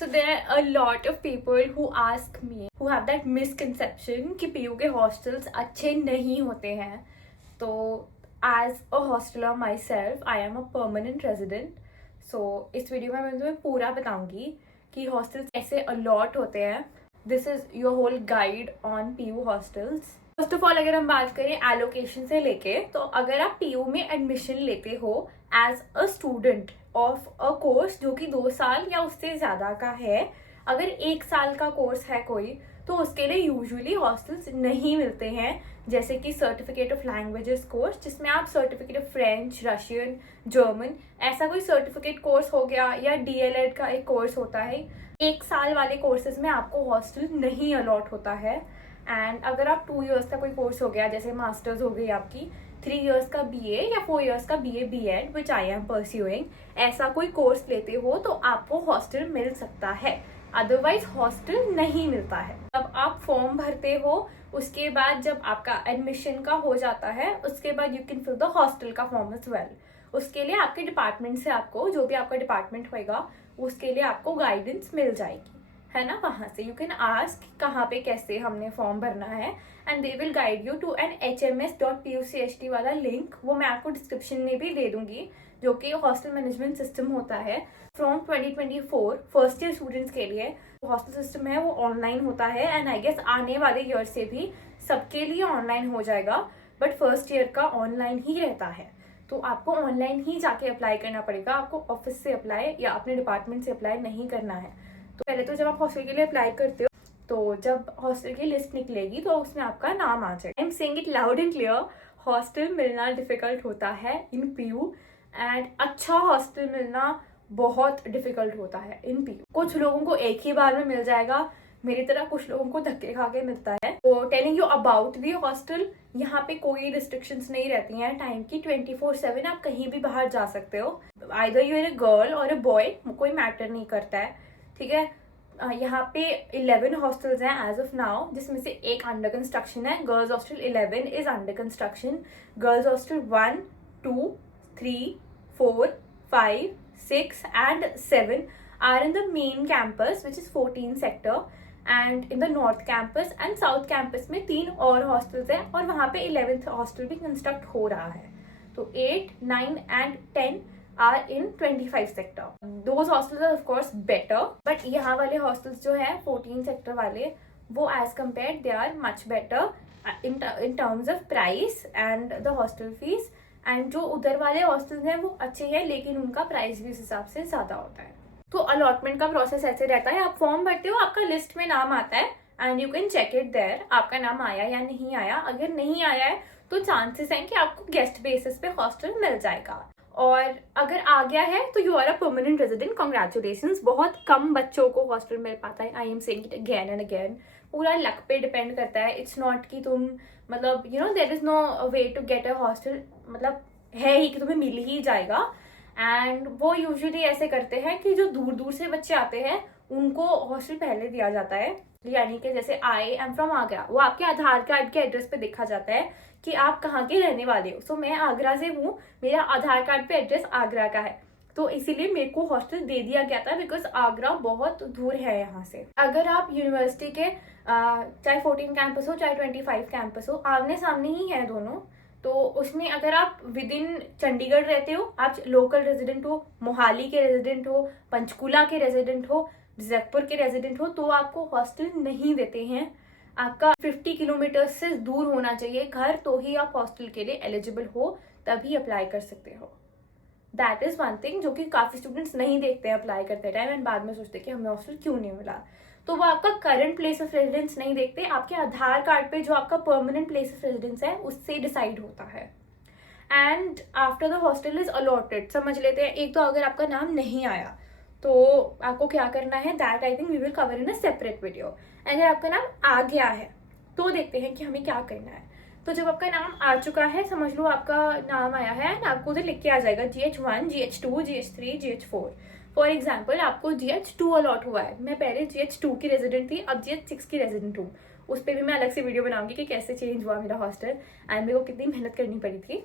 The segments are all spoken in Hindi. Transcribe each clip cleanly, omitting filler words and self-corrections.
So there are a lot of people who ask me, who have that misconception कि पीयू के hostels अच्छे नहीं होते हैं. तो as a hosteler myself, I am a permanent resident. So इस वीडियो में मैं तुम्हें पूरा बताऊंगी कि hostels कैसे allot होते हैं. This is your whole guide on PU hostels. First of all अगर हम बात करें एलोकेशन से लेके, तो अगर आप पीयू में एडमिशन लेते हो as a student of a course जो कि 2 साल या उससे ज्यादा का है, अगर 1 साल का कोर्स है कोई, तो उसके लिए यूजुअली हॉस्टल्स नहीं मिलते हैं. जैसे कि सर्टिफिकेट ऑफ लैंग्वेजेस कोर्स, जिसमें आप certificate of French, Russian, German, ऐसा कोई सर्टिफिकेट कोर्स हो गया, या डीएलएड का एक कोर्स होता है. 1 साल वाले कोर्सेज में आपको हॉस्टल नहीं अलॉट होता है. एंड अगर आप 2 इयर्स का कोई कोर्स हो गया, जैसे मास्टर्स हो गई आपकी, 3 इयर्स का बीए या 4 इयर्स का BA BEd, which I am pursuing, ऐसा कोई कोर्स लेते हो तो आपको हॉस्टल मिल सकता है. अदरवाइज हॉस्टल नहीं मिलता है. अब आप फॉर्म भरते हो, उसके बाद जब आपका एडमिशन का हो जाता है, उसके बाद you can fill the hostel का फॉर्म एज वेल. उसके लिए आपके डिपार्टमेंट से आपको, जो भी आपका डिपार्टमेंट होएगा, उसके लिए आपको गाइडेंस मिल जाएगी, है ना. वहां से यू कैन आस्क कहाँ पे कैसे हमने फॉर्म भरना है, and they will guide you to an hms.pucht वाला लिंक. वो मैं आपको डिस्क्रिप्शन में भी दे दूंगी, जो कि हॉस्टल मैनेजमेंट सिस्टम होता है फ्रॉम 2024 फर्स्ट ईयर स्टूडेंट्स के लिए. हॉस्टल सिस्टम है वो ऑनलाइन होता है, एंड आई गेस आने वाले ईयर से भी सबके लिए ऑनलाइन हो जाएगा, बट फर्स्ट ईयर का ऑनलाइन ही रहता है. तो आपको ऑनलाइन ही जाके अप्लाई करना पड़ेगा. आपको ऑफिस से अप्लाई या अपने डिपार्टमेंट से अप्लाई नहीं करना है. तो पहले तो जब आप हॉस्टल के लिए अप्लाई करते हो, तो जब हॉस्टल की लिस्ट निकलेगी तो उसमें आपका नाम आ जाएगा. आई am saying it loud and clear, hostel मिलना डिफिकल्ट होता है इन पीयू, एंड अच्छा हॉस्टल मिलना बहुत डिफिकल्ट होता है इन पीयू. कुछ लोगों को एक ही बार में मिल जाएगा, मेरी तरह कुछ लोगों को धक्के खा के मिलता है. तो telling you about the hostel, यहाँ पे कोई रिस्ट्रिक्शंस नहीं रहती हैं टाइम की. 24/7 आप कहीं भी बाहर जा सकते हो. Either you are a girl or a boy, कोई मैटर नहीं करता है, ठीक है. यहाँ पे 11 हॉस्टल्स हैं एज ऑफ नाउ, जिसमें से एक अंडर कंस्ट्रक्शन है. Girls hostel 11 is under construction. Girls hostel 1, 2, 3, 4, 5, 6 and 7 are in the main campus, which is 14 sector, and in the north campus and south campus में 3 और हॉस्टल्स हैं, और वहाँ पे 11th हॉस्टल भी कंस्ट्रक्ट हो रहा है. तो 8, 9 and 10 are in 25 sector. Those hostels are of course better, but यहाँ वाले hostels जो है 14 sector वाले, वो as compared they are much better in terms of price and the hostel fees. and जो उधर वाले hostels हैं वो अच्छे हैं, लेकिन उनका प्राइस भी उस हिसाब से ज्यादा होता है. तो अलॉटमेंट का प्रोसेस ऐसे रहता है, आप फॉर्म भरते हो, आपका लिस्ट में नाम आता है, and you can check it there आपका नाम आया या नहीं आया. अगर नहीं आया है तो चांसेस हैं कि आपको गेस्ट बेसिस पे हॉस्टल मिल जाएगा, और अगर आ गया है तो you are a permanent resident. Congratulations. बहुत कम बच्चों को हॉस्टल मिल पाता है. I am saying it again and again. पूरा लक पे डिपेंड करता है. इट्स नॉट कि तुम, मतलब you know, there is no way to get a hostel, मतलब है ही कि तुम्हें मिल ही जाएगा. एंड वो यूजुअली ऐसे करते हैं कि जो दूर दूर से बच्चे आते हैं उनको हॉस्टल पहले दिया जाता है. यानी कि जैसे आई एम फ्रॉम आगरा, वो आपके आधार कार्ड के एड्रेस पे देखा जाता है कि आप कहाँ के रहने वाले हो. सो मैं आगरा से हूँ, मेरा आधार कार्ड पे एड्रेस आगरा का है, तो इसीलिए मेरे को हॉस्टल दे दिया गया था, बिकॉज आगरा बहुत दूर है यहाँ से. अगर आप यूनिवर्सिटी के चाहे 14 कैंपस हो चाहे 25 कैंपस हो, आमने सामने ही है दोनों, तो उसमें अगर आप विद इन चंडीगढ़ रहते हो, आप लोकल रेजिडेंट हो, मोहाली के रेजिडेंट हो, पंचकूला के रेजिडेंट हो, जयपुर के रेजिडेंट हो, तो आपको हॉस्टल नहीं देते हैं. आपका 50 किलोमीटर से दूर होना चाहिए घर, तो ही आप हॉस्टल के लिए एलिजिबल हो, तभी अप्लाई कर सकते हो. दैट इज वन थिंग जो कि काफी स्टूडेंट्स नहीं देखते हैं अप्लाई करते टाइम, एंड बाद में सोचते हैं कि हमें हॉस्टल क्यों नहीं मिला. तो वो आपका करंट प्लेस ऑफ रेजिडेंस नहीं देखते, आपके आधार कार्ड पे जो आपका परमानेंट प्लेस ऑफ रेजिडेंस है उससे डिसाइड होता है. And after the hostel is allotted, समझ लेते हैं, एक तो अगर आपका नाम नहीं आया तो आपको क्या करना है, that I think we will cover in a separate video. अगर आपका नाम आ गया है तो देखते हैं कि हमें क्या करना है. तो जब आपका नाम आ चुका है, समझ लो आपका नाम आया है, एंड आपको उधर लिख के आ जाएगा GH1, GH2, GH3, GH4. For example आपको GH2 अलॉट हुआ है. मैं पहले GH2 की रेजिडेंट थी, अब GH6 की रेजिडेंट हूँ. उस पर भी मैं अलग से वीडियो बनाऊंगी कि कैसे चेंज हुआ मेरा हॉस्टल, एंड मेरे को कितनी मेहनत करनी पड़ी थी.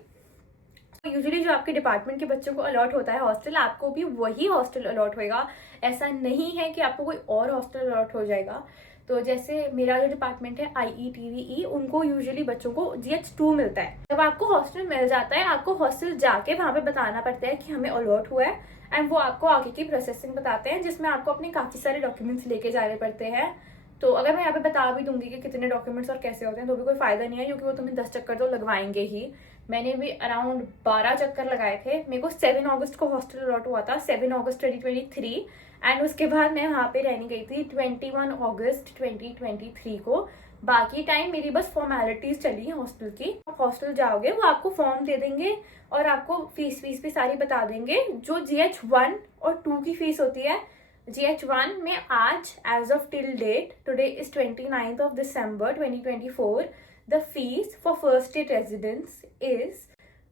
यूजुअली जो आपके डिपार्टमेंट के बच्चों को अलॉट होता है हॉस्टल, आपको भी वही हॉस्टल अलॉट होएगा। ऐसा नहीं है कि आपको कोई और हॉस्टल अलॉट हो जाएगा। तो जैसे मेरा जो डिपार्टमेंट है IETVE, उनको यूजुअली बच्चों को GH2 मिलता है। जब आपको हॉस्टल मिल जाता है, आपको हॉस्टल जाके वहाँ पे बताना पड़ता है कि हमें अलॉट हुआ है, एंड वो आपको आगे की प्रोसेसिंग बताते हैं, जिसमें आपको अपने काफ़ी सारे डॉक्यूमेंट्स लेके जाने पड़ते हैं। तो अगर मैं यहाँ पे बता भी दूंगी कि कितने डॉक्यूमेंट्स और कैसे होते हैं, तो भी कोई फायदा नहीं है, क्योंकि वो तुम्हें 10 चक्कर तो लगवाएंगे ही। मैंने भी अराउंड 12 चक्कर लगाए थे। मेरे को 7 अगस्त को हॉस्टल अलॉट हुआ था, 7 अगस्त 2023, एंड उसके बाद मैं वहाँ पे रहने गई थी 21 अगस्त 2023 को। बाकी टाइम मेरी बस फॉर्मेलिटीज चली हॉस्टल की। आप हॉस्टल जाओगे, वो आपको फॉर्म दे देंगे और आपको फीस भी सारी बता देंगे। जो GH1 और 2 की फीस होती है, GH1 में आज as of till date, today is 29th of December 2024, the fees for first year residents is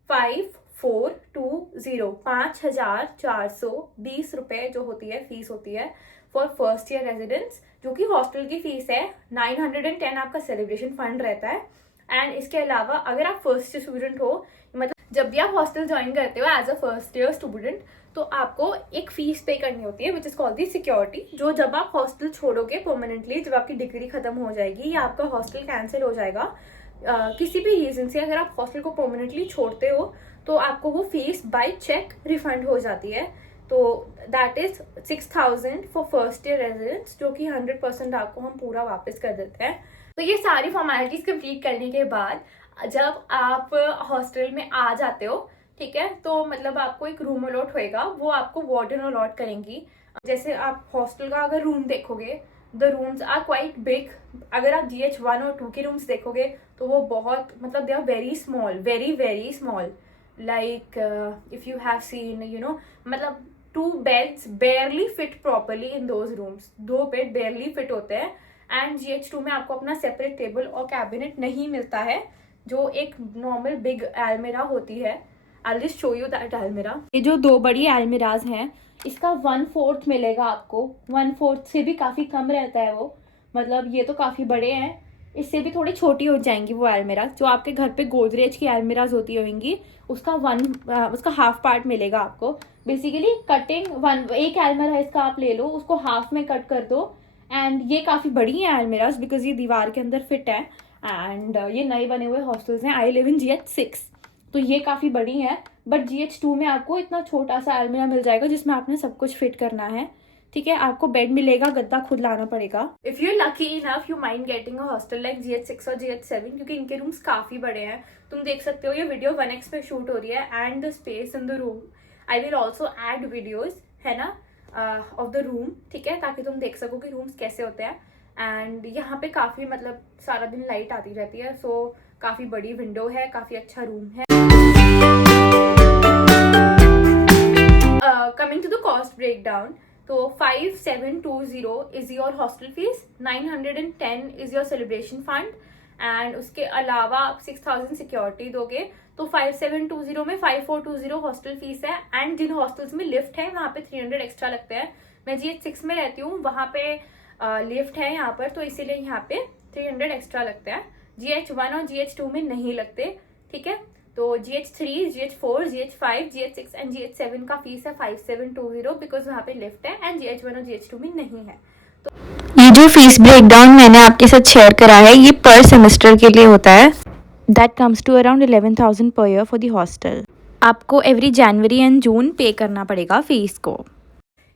5420, 5420 रुपए जो होती है फीस होती है फॉर फर्स्ट ईयर रेजिडेंट्स, जो कि हॉस्टल की फीस है। 910 आपका सेलिब्रेशन फंड रहता है। एंड इसके अलावा अगर आप फर्स्ट ईयर स्टूडेंट हो, मतलब जब भी आप हॉस्टल ज्वाइन करते हो as a first year student, तो आपको एक फीस पे करनी होती है which is called the security, जो जब आप हॉस्टल छोड़ोगे परमानेंटली, जब आपकी डिग्री खत्म हो जाएगी या आपका हॉस्टल कैंसिल हो जाएगा किसी भी रीजन से, अगर आप हॉस्टल को परमानेंटली छोड़ते हो, तो आपको वो फीस बाय चेक रिफंड हो जाती है। तो that is 6000 for first year residents, जो कि 100% आपको हम पूरा वापस कर देते हैं। तो ये सारी फॉर्मेलिटीज कंप्लीट करने के बाद जब आप हॉस्टल में आ जाते हो, ठीक है, तो मतलब आपको एक रूम अलॉट होएगा, वो आपको वार्डन अलॉट करेंगी। जैसे आप हॉस्टल का अगर रूम देखोगे, the rooms are quite big. अगर आप GH1 और 2 के रूम्स देखोगे तो वो बहुत, मतलब they are very small, very small, like if you have seen, you know, मतलब 2 beds barely fit properly in those rooms, 2 bed barely fit होते हैं। एंड GH2 में आपको अपना सेपरेट टेबल और कैबिनेट नहीं मिलता है, जो एक नॉर्मल बिग अलमीरा होती है। I'll just show you that अलमीरा। ये जो 2 बड़ी अलमीराज हैं, इसका 1/4 मिलेगा आपको। 1/4 से भी काफ़ी कम रहता है वो, मतलब ये तो काफ़ी बड़े हैं, इससे भी थोड़ी छोटी हो जाएंगी वो अलमीरा। जो आपके घर पे गोदरेज की अलमीराज होती होंगी, उसका हाफ पार्ट मिलेगा आपको। बेसिकली कटिंग एक अलमीरा इसका आप ले लो, उसको हाफ में कट कर दो, एंड ये काफ़ी बड़ी है अलमीराज, बिकॉज ये दीवार के अंदर फिट है। एंड ये नए बने हुए हॉस्टल्स हैं। आई लिव इन GH6, तो ये काफ़ी बड़ी है। बट GH2 में आपको इतना छोटा सा अलमीरा मिल जाएगा जिसमें आपने सब कुछ फिट करना है, ठीक है। आपको बेड मिलेगा, गद्दा खुद लाना पड़ेगा। If you lucky enough you mind getting a hostel like GH6 और GH7, क्योंकि इनके रूम्स काफ़ी बड़े हैं। तुम देख सकते हो ये वीडियो 1x पे शूट हो रही है, and the space in the room, I will also add videos, है ना, ऑफ द रूम, ठीक है, ताकि तुम देख सको कि रूम्स कैसे होते हैं। एंड यहाँ पे काफ़ी, मतलब सारा दिन लाइट आती रहती है, सो काफ़ी बड़ी विंडो है, काफ़ी अच्छा रूम है। Coming to the cost breakdown, तो 5720 is your hostel fees, 910 is your celebration fund, and उसके अलावा आप 6000 सिक्योरिटी दोगे, तो 5720 में 5420 हॉस्टल फीस है। एंड जिन हॉस्टल्स में लिफ्ट है वहाँ पे 300 एक्स्ट्रा लगते हैं। मैं GH6 में रहती हूँ, वहाँ पे लिफ्ट है यहाँ पर, तो इसीलिए यहाँ पे 300 एक्स्ट्रा लगते हैं। GH1 और GH2 में नहीं लगते, ठीक है। तो GH3, GH4, GH5, GH6 and GH7 का फीस है 5720, बिकॉज वहाँ पे लिफ्ट है, एंड GH1 और GH2 में नहीं है। ये जो फीस ब्रेकडाउन मैंने आपके साथ शेयर करा है, ये पर सेमेस्टर के लिए होता है। That comes to around 11,000 per year for the hostel. आपको एवरी जनवरी एंड जून पे करना पड़ेगा फीस को।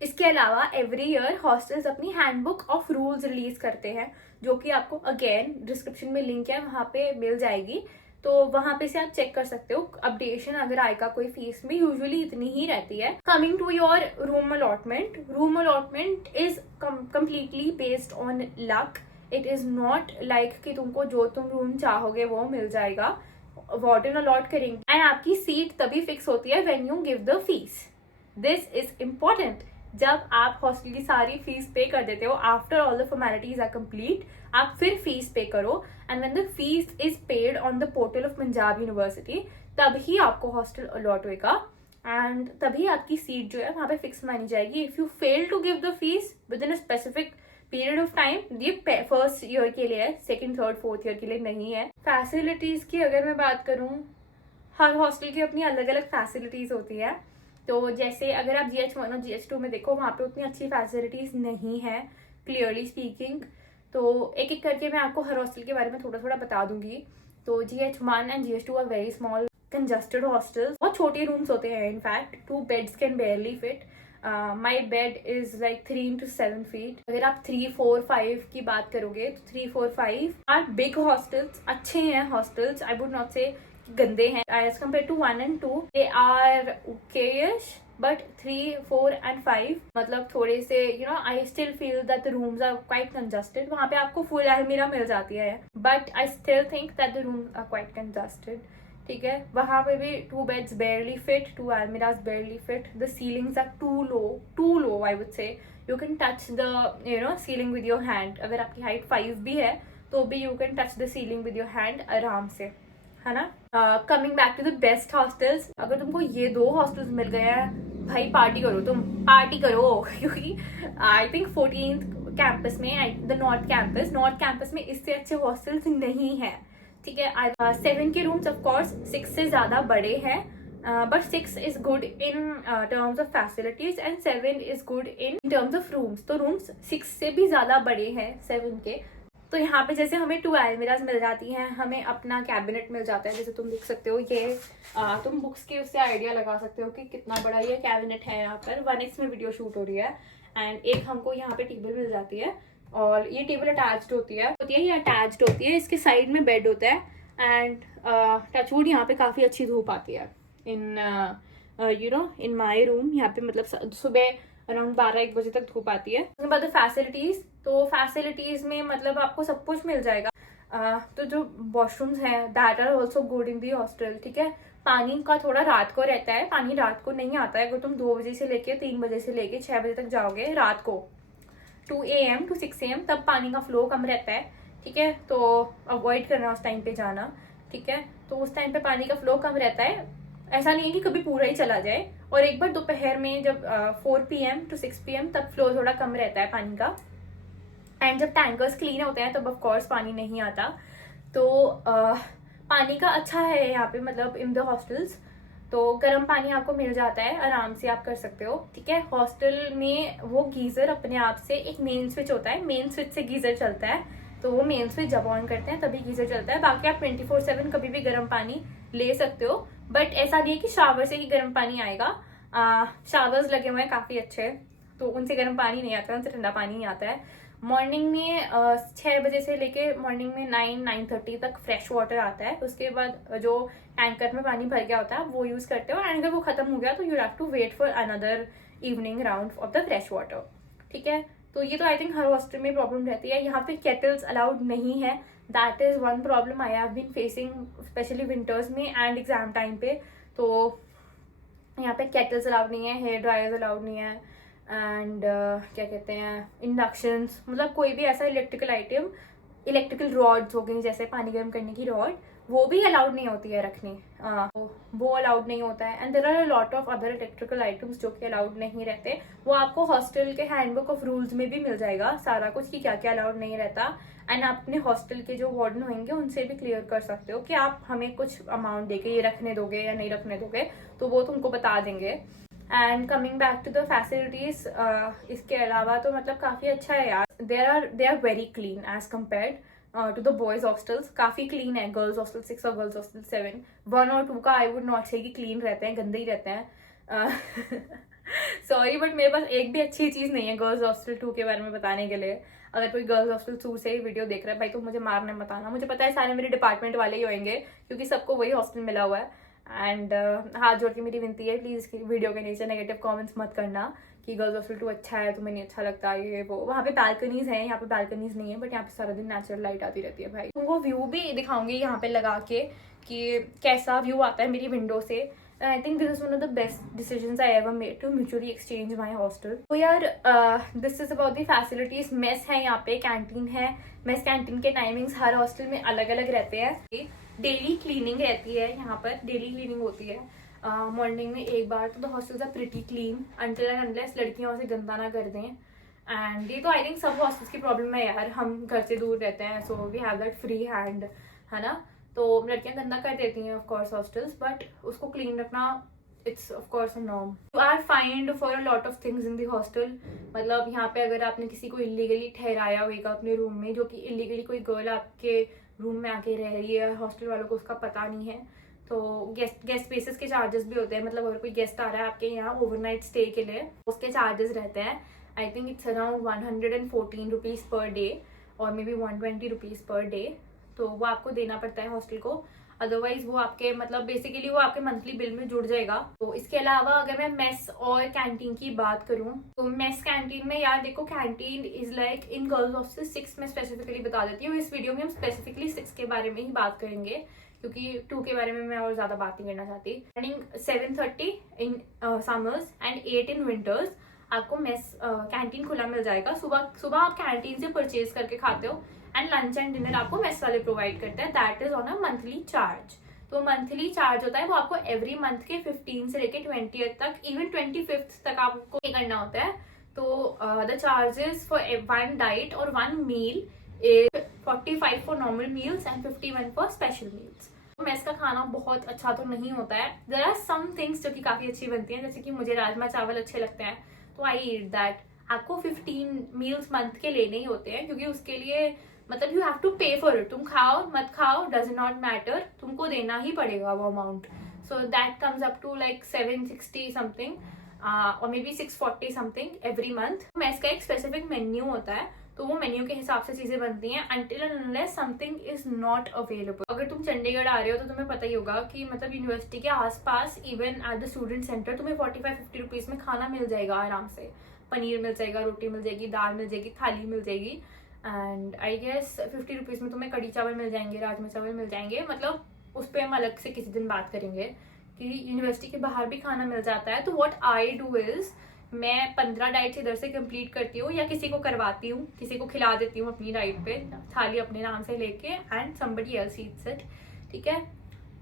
इसके अलावा एवरी ईयर हॉस्टल्स अपनी हैंडबुक ऑफ रूल्स रिलीज करते हैं, जो कि आपको अगेन डिस्क्रिप्शन में लिंक है, वहाँ पे मिल जाएगी, तो वहां पे से आप चेक कर सकते हो। अपडेशन अगर आएगा कोई फीस में, यूजुअली इतनी ही रहती है। Coming to your room allotment is completely based on luck. It is not like कि तुमको जो तुम रूम चाहोगे वो मिल जाएगा। वार्डन अलॉट करेंगे, एंड आपकी सीट तभी फिक्स होती है when you give the fees. This is important. जब आप हॉस्टल की सारी फीस पे कर देते हो, after all the formalities are complete, आप फिर फीस पे करो, and when the fees is paid on the portal of Punjab university, तभी आपको हॉस्टल अलॉट होएगा, एंड तभी आपकी सीट जो है वहाँ पे फिक्स मानी जाएगी। If you fail to give the fees within a specific period of time, ये फर्स्ट ईयर के लिए है, सेकेंड थर्ड फोर्थ ईयर के लिए नहीं है। फैसिलिटीज की अगर मैं बात करूँ, हर हॉस्टल की अपनी अलग अलग फैसिलिटीज़ होती है। तो जैसे अगर आप GH1 और GH2 में देखो, वहाँ पे उतनी अच्छी फैसिलिटीज़ नहीं है, क्लियरली स्पीकिंग। तो एक एक करके मैं आपको हर हॉस्टल के बारे में थोड़ा थोड़ा बता दूंगी। तो GH1 and GH2 are very small congested hostels, बहुत छोटे रूम्स होते हैं। In fact 2 beds can barely fit. My bed is like 3 into 7 feet। अगर आप 3, 4, 5 की बात करोगे तो 3, 4, 5 आर बिग हॉस्टल्स, अच्छे हैं हॉस्टल्स। आई वुड नॉट से गंदे हैं as compared to 1 and 2, they are okayish. But 3, 4 and 5 मतलब थोड़े से I still feel that the rooms are quite congested. वहाँ पे आपको फुल अलमीरा मिल जाती है, but I still think that the rooms are quite congested. ठीक है, वहाँ पे भी 2 beds barely fit, 2 almiras barely fit, the ceilings are too low I would say. You can touch the ceiling with your hand. अगर आपकी हाइट 5 भी है तो भी you can touch the ceiling with your hand आराम से, है ना। Coming back to the best hostels, अगर तुमको ये 2 हॉस्टल्स मिल गए हैं भाई, पार्टी करो, तुम पार्टी करो। क्योंकि आई थिंक 14th कैंपस में, द नॉर्थ कैंपस में इससे अच्छे हॉस्टल्स नहीं है। ठीक है, 7 के रूम्स ऑफ कोर्स 6 से ज्यादा बड़े हैं, but 6 is good in terms of facilities and 7 is good in terms of rooms. तो रूम्स 6 से भी ज्यादा बड़े हैं 7 के। तो यहाँ पे जैसे हमें 2 almiras मिल जाती हैं, हमें अपना कैबिनेट मिल जाता है। जैसे तुम देख सकते हो, ये तुम बुक्स के उससे आइडिया लगा सकते हो कि कितना बड़ा ये कैबिनेट है। यहाँ पर 1x में वीडियो शूट हो रही है। एंड एक हमको यहाँ पे टेबल मिल जाती है, और ये टेबल अटैच्ड होती है, ये अटैच्ड होती है। इसके साइड में बेड होता है। एंड टचवुड यहाँ पे काफ़ी अच्छी धूप आती है इन इन माई रूम। यहाँ पे मतलब सुबह अराउंड 12-1 बजे तक धूप आती है। उसके बाद फैसिलिटीज़, तो फैसिलिटीज़ में मतलब आपको सब कुछ मिल जाएगा। तो जो वॉशरूम्स हैं that are also good in the hostel. ठीक है, पानी का थोड़ा रात को रहता है, पानी रात को नहीं आता है। अगर तुम 2 बजे से लेके 3 बजे से लेके 6 बजे तक जाओगे रात को, 2 AM to 6 AM, तब पानी का फ्लो कम रहता है। ठीक है, तो अवॉइड करना उस टाइम पे जाना। ठीक है, तो उस टाइम पे पानी का फ्लो कम रहता है। ऐसा नहीं है कि कभी पूरा ही चला जाए। और एक बार दोपहर में जब 4 PM to 6 PM, तब फ्लो थोड़ा कम रहता है पानी का। एंड जब टैंकर्स क्लीन होते हैं तब ऑफकोर्स पानी नहीं आता। तो पानी का अच्छा है यहाँ पे, मतलब इन द हॉस्टल्स। तो गर्म पानी आपको मिल जाता है, आराम से आप कर सकते हो। ठीक है, हॉस्टल में वो गीजर अपने आप से, एक मेन स्विच होता है, मेन स्विच से गीजर चलता है। तो वो मेन स्विच जब ऑन करते हैं तभी गीजर चलता है। बाकी आप 24/7 कभी भी गर्म पानी ले सकते हो, बट ऐसा नहीं है कि शावर से ही गर्म पानी आएगा। शावर्स लगे हुए हैं काफ़ी अच्छे, तो उनसे गर्म पानी नहीं आता, उनसे ठंडा पानी ही आता है। मॉर्निंग में 6 बजे से लेके मॉर्निंग में 9-9:30 तक फ्रेश वाटर आता है। उसके बाद जो टैंकर में पानी भर गया होता है वो यूज़ करते हो, एंड अगर वो खत्म हो गया तो you have to wait for another evening round of the fresh water. ठीक है, तो ये तो आई थिंक हर हॉस्टल में प्रॉब्लम रहती है। यहाँ पे केटल्स अलाउड नहीं है, that is one problem I have been facing specially winters में एंड एग्जाम टाइम पे। तो यहाँ पे केटल्स अलाउड नहीं है, हेयर ड्रायर्स अलाउड नहीं है, एंड क्या कहते हैं, इंडक्शंस, मतलब कोई भी ऐसा इलेक्ट्रिकल आइटम, इलेक्ट्रिकल रॉड्स हो गई जैसे पानी गर्म करने की रॉड, वो भी अलाउड नहीं होती है रखनी। वो अलाउड नहीं होता है। And there are a lot of other electrical items जो कि अलाउड नहीं रहते। वो आपको हॉस्टल के हैंडबुक ऑफ रूल्स में भी मिल जाएगा सारा कुछ कि क्या क्या अलाउड नहीं रहता। एंड आप अपने हॉस्टल के जो वार्डन होंगे उनसे भी क्लियर कर सकते हो कि आप हमें कुछ अमाउंट देके ये रखने दोगे या नहीं रखने दोगे, तो वो तुमको बता देंगे। And coming back to the facilities, इसके अलावा तो मतलब काफ़ी अच्छा है यार। They are very clean as compared to the boys hostels. काफ़ी क्लीन है गर्ल्स हॉस्टल 6 और गर्ल्स हॉस्टल 7। 1 और 2 का आई वुड नॉट से कि क्लीन रहते हैं, गंदे ही रहते हैं। सॉरी, बट मेरे पास एक भी अच्छी चीज़ नहीं है गर्ल्स हॉस्टल 2 के बारे में बताने के लिए। अगर कोई गर्ल्स हॉस्टल 2 से ही वीडियो देख रहा है भाई, तो मुझे मारने मत आना। मुझे पता है सारे मेरे डिपार्टमेंट वाले ही होंगे, क्योंकि सबको वही हॉस्टल मिला हुआ है। एंड हाथ जोड़ के मेरी विनती है, प्लीज़ वीडियो के नीचे नेगेटिव कमेंट्स मत करना कि गर्ल्स हॉस्टल 2 अच्छा है, तुम्हें नहीं अच्छा लगता ये वो। वहाँ पे बालकनीज हैं, यहाँ पे बालकनीज नहीं है, बट यहाँ पे सारा दिन नेचुरल लाइट आती रहती है भाई। तुमको व्यू भी दिखाऊंगी यहाँ पे लगा के कि कैसा व्यू आता है मेरी विंडो से। I think this is one of the best decisions I ever made two mutually exchange my hostel. तो यार this is about the facilities. Mess है यहाँ पे, कैंटीन है। मेस कैंटीन के टाइमिंग्स हर हॉस्टल में अलग अलग रहते हैं। डेली क्लीनिंग रहती है यहाँ पर, डेली क्लीनिंग होती है मॉर्निंग में एक बार। तो the hostels are pretty clean until and unless लड़कियां उसे गंदा ना कर दें। एंड ये तो आई थिंक सब हॉस्टल्स की प्रॉब्लम है यार, हम घर से दूर रहते हैं, so we have that free hand, है ना। तो लड़कियां गंदा कर देती हैं ऑफ कोर्स हॉस्टल्स, बट उसको क्लीन रखना it's of course a norm. You are find for a lot of things in the hostel. मतलब यहाँ पे अगर आपने किसी को इलीगली ठहराया होगा अपने रूम में, जो कि इलीगली कोई गर्ल आपके रूम में आके रह रही है, हॉस्टल वालों को उसका पता नहीं है, तो गेस्ट स्पेसेस के चार्जेस भी होते हैं. मतलब अगर कोई गेस्ट आ रहा है आपके यहाँ ओवरनाइट स्टे के लिए, उसके चार्जेस रहते हैं. I think it's around 114 rupees per day और maybe 120 rupees per day. तो वो आपको देना पड़ता है हॉस्टल को. अदरवाइज वो आपके मतलब बेसिकली वो आपके मंथली बिल में जुड़ जाएगा. तो इसके अलावा अगर मैं मेस और कैंटीन की बात करूं, तो मेस कैंटीन में यार देखो, canteen is like in girls hostel 6 में स्पेसिफिकली बता देती हूँ. इस वीडियो में हम स्पेसिफिकली 6 के बारे में ही बात करेंगे, क्योंकि 2 के बारे में मैं और ज्यादा बात नहीं करना चाहती. Morning 7:30 in summers and 8 in winters आपको मेस कैंटीन खुला मिल जाएगा. सुबह आप कैंटीन से परचेज करके खाते हो एंड लंच एंड डिनर आपको मेस वाले प्रोवाइड करते हैं. That is on a monthly charge. तो मंथली चार्ज होता है वो आपको एवरी मंथ के 15 से लेके 20th तक, इवन 25th तक आपको पे करना होता है. तो द चार्जेस फॉर 1 डाइट और 1 meal is 45 for normal meals and 51 for special meals. Mess का खाना बहुत अच्छा तो नहीं होता है. देयर आर सम थिंग्स जो कि काफी अच्छी बनती हैं, जैसे कि मुझे राजमा चावल अच्छे लगते हैं तो आई ईट दैट. आपको 15 मील्स मंथ के लेने ही होते हैं, क्योंकि उसके लिए मतलब यू हैव टू पे फॉर इट. तुम खाओ मत खाओ डज नॉट मैटर, तुमको देना ही पड़ेगा वो amount. So that comes up to like 760 something और maybe 640 something every month. Mess का एक स्पेसिफिक मेन्यू होता है, तो वो मेन्यू के हिसाब से चीजें बनती हैं until and unless something is not available. अगर तुम चंडीगढ़ आ रहे हो तो तुम्हें पता ही होगा कि मतलब यूनिवर्सिटी के आसपास even at the student centre तुम्हें 45-50 रुपीज में खाना मिल जाएगा आराम से. पनीर मिल जाएगा, रोटी मिल जाएगी, दाल मिल जाएगी, थाली मिल जाएगी. एंड आई गेस 50 रुपीज में तुम्हें कड़ी चावल मिल जाएंगे, राजमा चावल मिल जाएंगे. मतलब उस पर हम अलग से किसी दिन बात करेंगे कि यूनिवर्सिटी के बाहर भी खाना मिल जाता है. तो व्हाट आई डू इज मैं 15 डाइट्स इधर से कंप्लीट करती हूँ या किसी को करवाती हूँ, किसी को खिला देती हूँ अपनी डाइट पे, थाली अपने नाम से लेके and somebody else Yeats it. ठीक है,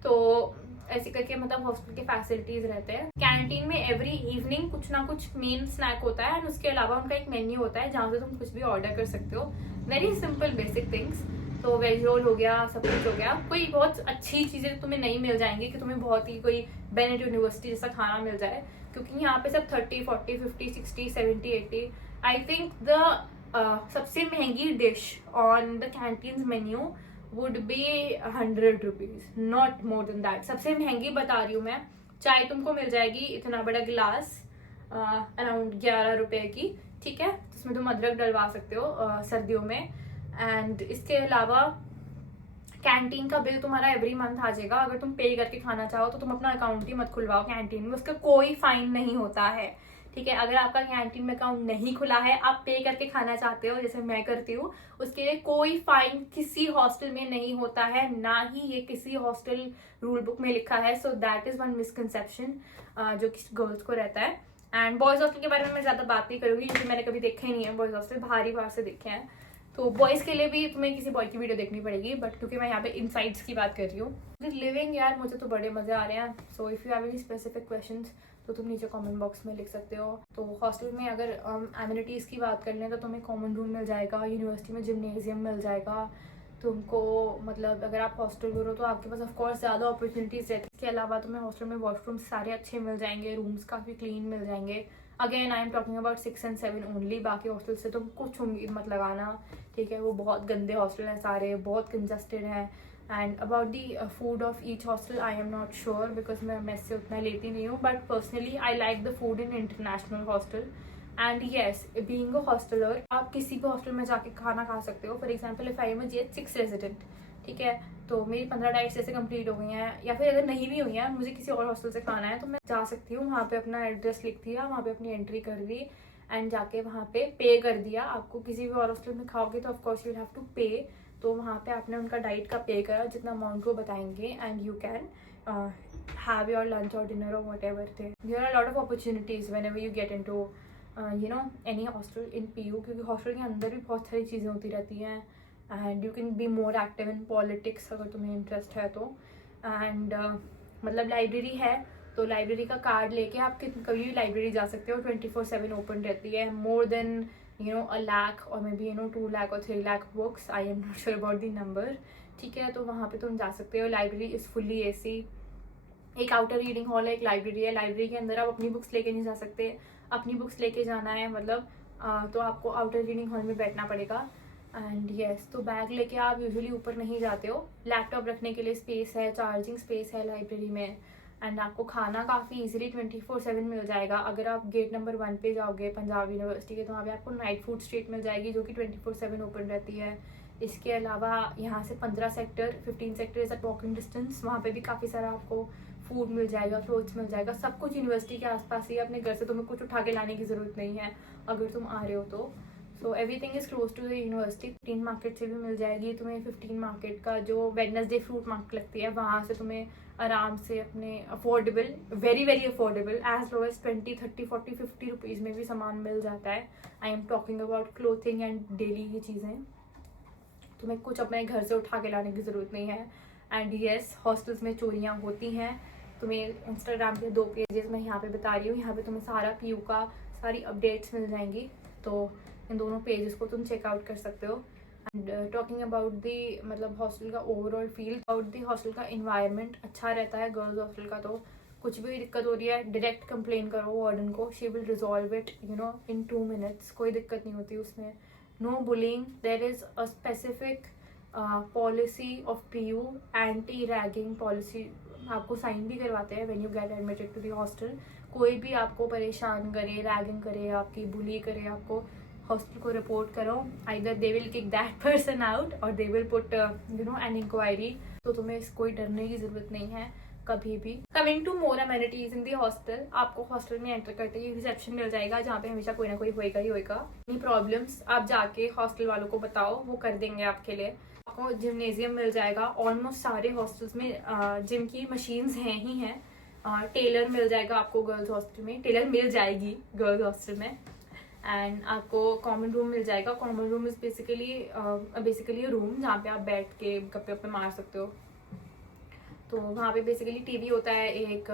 तो ऐसे करके मतलब हॉस्टल के फैसिलिटीज रहते हैं. कैंटीन में एवरी इवनिंग कुछ ना कुछ मेन स्नैक होता है एंड उसके अलावा उनका एक मेन्यू होता है जहाँ से तुम कुछ भी ऑर्डर कर सकते हो. Very simple basic things. तो वेज रोल हो गया, सब कुछ हो गया. कोई बहुत अच्छी चीजें तुम्हें नहीं मिल जाएंगी कि तुम्हें बहुत ही कोई बेनेट यूनिवर्सिटी जैसा खाना मिल जाए, क्योंकि यहाँ पे सब 30, 40, 50, 60, 70, 80. आई थिंक द सबसे महंगी dish on the canteen menu would be 100 rupees, not more than that. सबसे महंगी बता रही हूँ मैं. चाय तुमको मिल जाएगी इतना बड़ा गिलास अराउंड 11 रुपए की. ठीक है, जिसमें तुम अदरक डलवा सकते हो सर्दियों में. एंड इसके अलावा कैंटीन का बिल तुम्हारा एवरी मंथ आ जाएगा. अगर तुम पे करके खाना चाहो तो तुम अपना अकाउंट ही मत खुलवाओ कैंटीन में, उसका कोई फाइन नहीं होता है. ठीक है, अगर आपका कैंटीन में अकाउंट नहीं खुला है, आप पे करके खाना चाहते हो जैसे मैं करती हूँ, उसके लिए कोई फाइन किसी हॉस्टल में नहीं होता है, ना ही ये किसी हॉस्टल रूल बुक में लिखा है. So that is one misconception जो कि गर्ल्स को रहता है. एंड बॉयज हॉस्टल के बारे में मैं ज्यादा बात नहीं करूंगी, क्योंकि मैंने कभी देखा ही नहीं है बॉयज हॉस्टल, बाहर से देखे हैं. तो बॉयज के लिए भी तुम्हें किसी बॉय की वीडियो देखनी पड़ेगी, बट क्योंकि मैं यहाँ पे इनसाइड्स की बात कर रही हूँ. लिविंग यार मुझे तो बड़े मजे आ रहे हैं. So if you have any specific questions तो तुम नीचे कमेंट बॉक्स में लिख सकते हो. तो हॉस्टल में अगर एमिनिटीज़ की बात कर लें तो तुम्हें कॉमन रूम मिल जाएगा, यूनिवर्सिटी में जिम्नेजियम मिल जाएगा तुमको. मतलब अगर आप हॉस्टल में हो तो आपके पास ऑफकोर्स ज़्यादा अपॉर्चुनिटीज़ रहती है. इसके अलावा तुम्हें हॉस्टल में वॉशरूम सारे अच्छे मिल जाएंगे, रूम्स काफ़ी क्लीन मिल जाएंगे. Again I am talking about 6 and 7 only. बाकी हॉस्टल से तुम कुछ उम्मीद मत लगाना. ठीक है, वो बहुत गंदे हॉस्टल हैं सारे, बहुत कंजस्टेड हैं. And about the food of each hostel I am not sure, because मैं मेस से उतना लेती नहीं हूँ. But personally I like the food in international hostel. And yes, being a hosteller आप किसी भी हॉस्टल में जाके खाना खा सकते हो. For example if I am a G6 resident, ठीक है, तो मेरी 15 डाइट्स जैसे कंप्लीट हो गई हैं, या फिर अगर नहीं भी हुई हैं, मुझे किसी और हॉस्टल से खाना है तो मैं जा सकती हूँ. वहाँ पे अपना एड्रेस लिख दिया, वहाँ पे अपनी एंट्री कर दी एंड जाके वहाँ पे कर दिया. आपको किसी भी और हॉस्टल में खाओगे तो ऑफकोर्स यू हैव टू पे. तो वहाँ पे आपने उनका डाइट का पे करा जितना अमाउंट वो बताएंगे and you can have your lunch और डिनर और whatever thing. There are lot of opportunities whenever you get into you know any hostel in PU, क्योंकि हॉस्टल के अंदर भी बहुत सारी चीज़ें होती रहती हैं. And you can be more active in politics अगर तुम्हें इंटरेस्ट है तो. एंड मतलब लाइब्रेरी है तो लाइब्रेरी का कार्ड लेके आप कभी भी लाइब्रेरी जा सकते हो. 24/7 ओपन रहती है. More than 1 lakh or maybe 2 lakh or 3 lakh books. I am not sure about the number. ठीक है, तो वहाँ पे तुम जा सकते हो। Library is fully AC. एक आउटर रीडिंग हॉल है, एक लाइब्रेरी है। लाइब्रेरी के अंदर आप अपनी बुक्स लेके नहीं जा सकते, अपनी बुक्स लेके जाना है मतलब तो आपको आउटर रीडिंग हॉल में बैठना पड़ेगा। एंड यस, तो बैग लेके आप यूजुअली ऊपर नहीं जाते हो। लैपटॉप रखने के लिए स्पेस है, चार्जिंग स्पेस है लाइब्रेरी में। एंड आपको खाना काफ़ी इजीली 24/7 मिल जाएगा। अगर आप गेट नंबर 1 पे जाओगे पंजाब यूनिवर्सिटी के, तो वहाँ पे आपको नाइट फूड स्ट्रीट मिल जाएगी जो कि 24/7 ओपन रहती है। इसके अलावा यहाँ से 15 sector 15 sector is at walking distance, वहाँ पे भी काफ़ी सारा आपको फूड मिल जाएगा, क्लोथ्स मिल जाएगा, सब कुछ यूनिवर्सिटी के आसपास ही है। अपने घर से तुम्हें कुछ उठा के लाने की ज़रूरत नहीं है अगर तुम आ रहे हो तो। So everything is close to the university. 15 market से भी मिल जाएगी तुम्हें। 15 मार्केट का जो वेडनेसडे फ्रूट मार्केट लगती है, वहाँ से तुम्हें आराम से अपने affordable, very very affordable, as low as 20, 30, 40, 50 rupees में भी सामान मिल जाता है। I am talking about clothing and daily की चीज़ें। तुम्हें कुछ अपने घर से उठा के लाने की ज़रूरत नहीं है। एंड येस, हॉस्टल्स में चोरियाँ होती हैं। तुम्हें इंस्टाग्राम के 2 पेजेस मैं यहाँ पे बता रही हूँ, यहाँ पे तुम्हें सारा पीयू का सारी अपडेट्स मिल जाएंगी, तो इन दोनों पेजेस को तुम चेकआउट कर सकते हो। एंड टॉकिंग अबाउट दी मतलब हॉस्टल का overall feel, about the hostel का इन्वायरमेंट अच्छा रहता है गर्ल्स हॉस्टल का। तो कुछ भी दिक्कत हो रही है डायरेक्ट कंप्लेन करो वार्डन को, she will resolve it in 2 minutes. कोई दिक्कत नहीं होती उसमें। No bullying, there is a specific policy of PU, anti ragging policy. आपको साइन भी करवाते हैं when you get admitted to the hostel. कोई भी आपको परेशान करे, रैगिंग करे, आपकी बुली करे, आपको हॉस्टल को रिपोर्ट करो, either they will kick that person out और they will put an inquiry. तो तुम्हें कोई डरने की जरूरत नहीं है कभी भी। Coming to more amenities in the hostel, आपको हॉस्टल में एंटर करते ही रिसेप्शन मिल जाएगा जहाँ पे हमेशा कोई ना कोई होएगा ही होएगा। एनी प्रॉब्लम्स आप जाके हॉस्टल वालों को बताओ, वो कर देंगे आपके लिए। आपको जिम्नेजियम मिल जाएगा। ऑलमोस्ट सारे हॉस्टल्स में जिम की मशीन्स हैं ही हैं। टेलर मिल जाएगा आपको गर्ल्स हॉस्टल में, टेलर मिल जाएगी गर्ल्स हॉस्टल में। एंड आपको कॉमन रूम मिल जाएगा। Common room is basically room जहाँ पे आप बैठ के गप्पे वप्पे मार सकते हो। तो वहाँ पे बेसिकली टीवी होता है एक।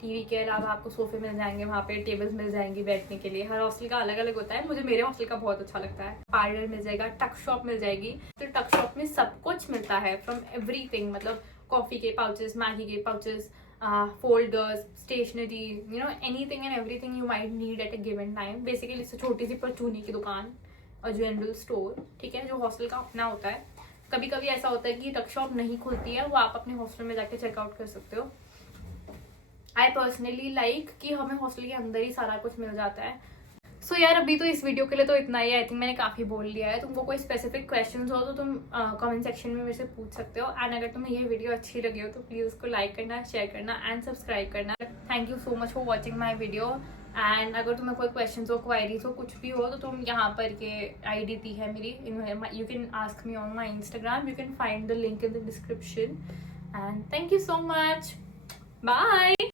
टीवी के अलावा आपको सोफे मिल जाएंगे, वहाँ पे टेबल्स मिल जाएंगी बैठने के लिए। हर हॉस्टल का अलग अलग होता है, मुझे मेरे हॉस्टल का बहुत अच्छा लगता है। पार्लर मिल जाएगा, टक शॉप मिल जाएगी। तो टक शॉप में सब कुछ मिलता है, फ्रॉम एवरीथिंग, मतलब कॉफ़ी के पाउचेस, मैगी के pouches, folders, stationery, anything and everything you might need at a given time. Basically छोटी सी परचूनी की दुकान और जनरल स्टोर, ठीक है, जो हॉस्टल का अपना होता है। कभी कभी ऐसा होता है कि टक शॉप नहीं खुलती है, वो आप अपने हॉस्टल में जाके चेकआउट कर सकते हो। आई पर्सनली लाइक कि हमें हॉस्टल के अंदर ही सारा कुछ मिल जाता है। सो यार, अभी तो इस वीडियो के लिए तो इतना ही। आई थिंक मैंने काफ़ी बोल लिया है। तुमको कोई स्पेसिफिक क्वेश्चंस हो तो तुम कमेंट सेक्शन में मेरे से पूछ सकते हो। एंड अगर तुम्हें ये वीडियो अच्छी लगी हो तो प्लीज़ उसको लाइक करना, शेयर करना एंड सब्सक्राइब करना। Thank you so much for watching my video. And अगर तुम्हें कोई क्वेश्चन हो, क्वायरीज हो, कुछ भी हो, तो तुम यहाँ पर ये ID दी है मेरी, you can ask me on my Instagram, you can find the link in the description. And thank you so much, bye.